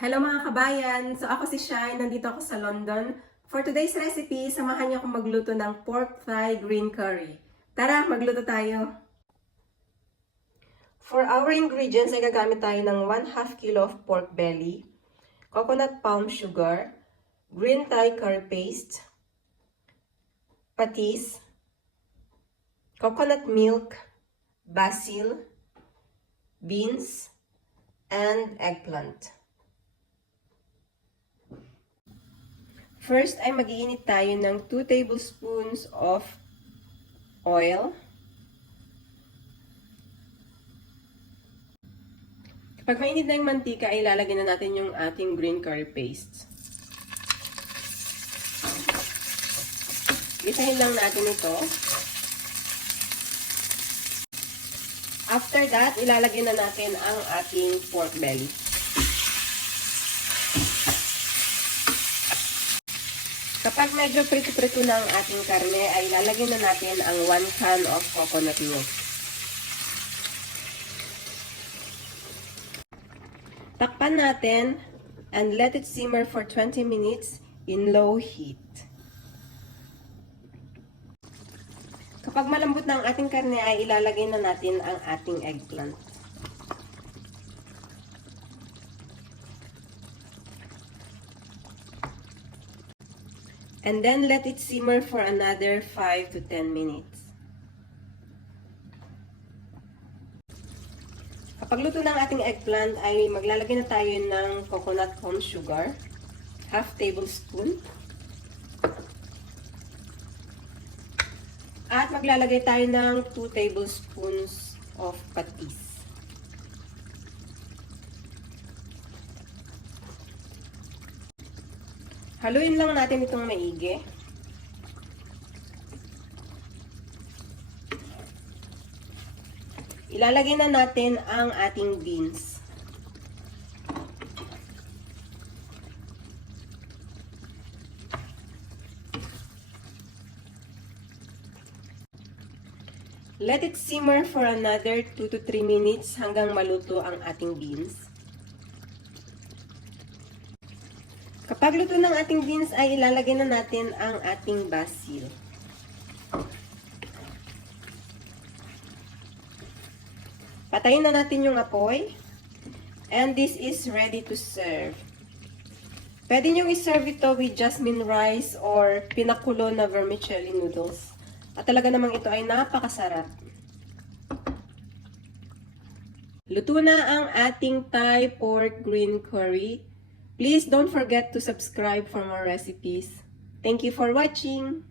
Hello mga kabayan! So ako si Shai, nandito ako sa London. For today's recipe, samahan niyo akong magluto ng pork thigh green curry. Tara, magluto tayo! For our ingredients ay gagamit tayo ng 1/2 kilo of pork belly, coconut palm sugar, green thigh curry paste, patis, coconut milk, basil, beans, and eggplant. First ay mag-iinit tayo ng 2 tablespoons of oil. Kapag mainit na yung mantika, ay ilalagay na natin yung ating green curry paste. Gisahin lang natin ito. After that, ilalagay na natin ang ating pork belly. Kapag medyo prito-prito na ang ating karne, ay lalagyan na natin ang 1 can of coconut milk. Takpan natin and let it simmer for 20 minutes in low heat. Kapag malambot na ang ating karne, ay ilalagay na natin ang ating eggplant. And then let it simmer for another 5 to 10 minutes. Kapag luto ng ating eggplant, ay maglalagay na tayo ng coconut palm sugar, 1/2 tablespoon. At maglalagay tayo ng 2 tablespoons of patis. Haluin lang natin itong maigi. Ilalagay na natin ang ating beans. Let it simmer for another 2 to 3 minutes hanggang maluto ang ating beans. Kapag luto ng ating beans, ay ilalagay na natin ang ating basil. Patayin na natin yung apoy. And this is ready to serve. Pwede nyo i-serve ito with jasmine rice or pinakulo na vermicelli noodles. At talaga namang ito ay napakasarap. Luto na ang ating Thai pork green curry. Please don't forget to subscribe for more recipes. Thank you for watching!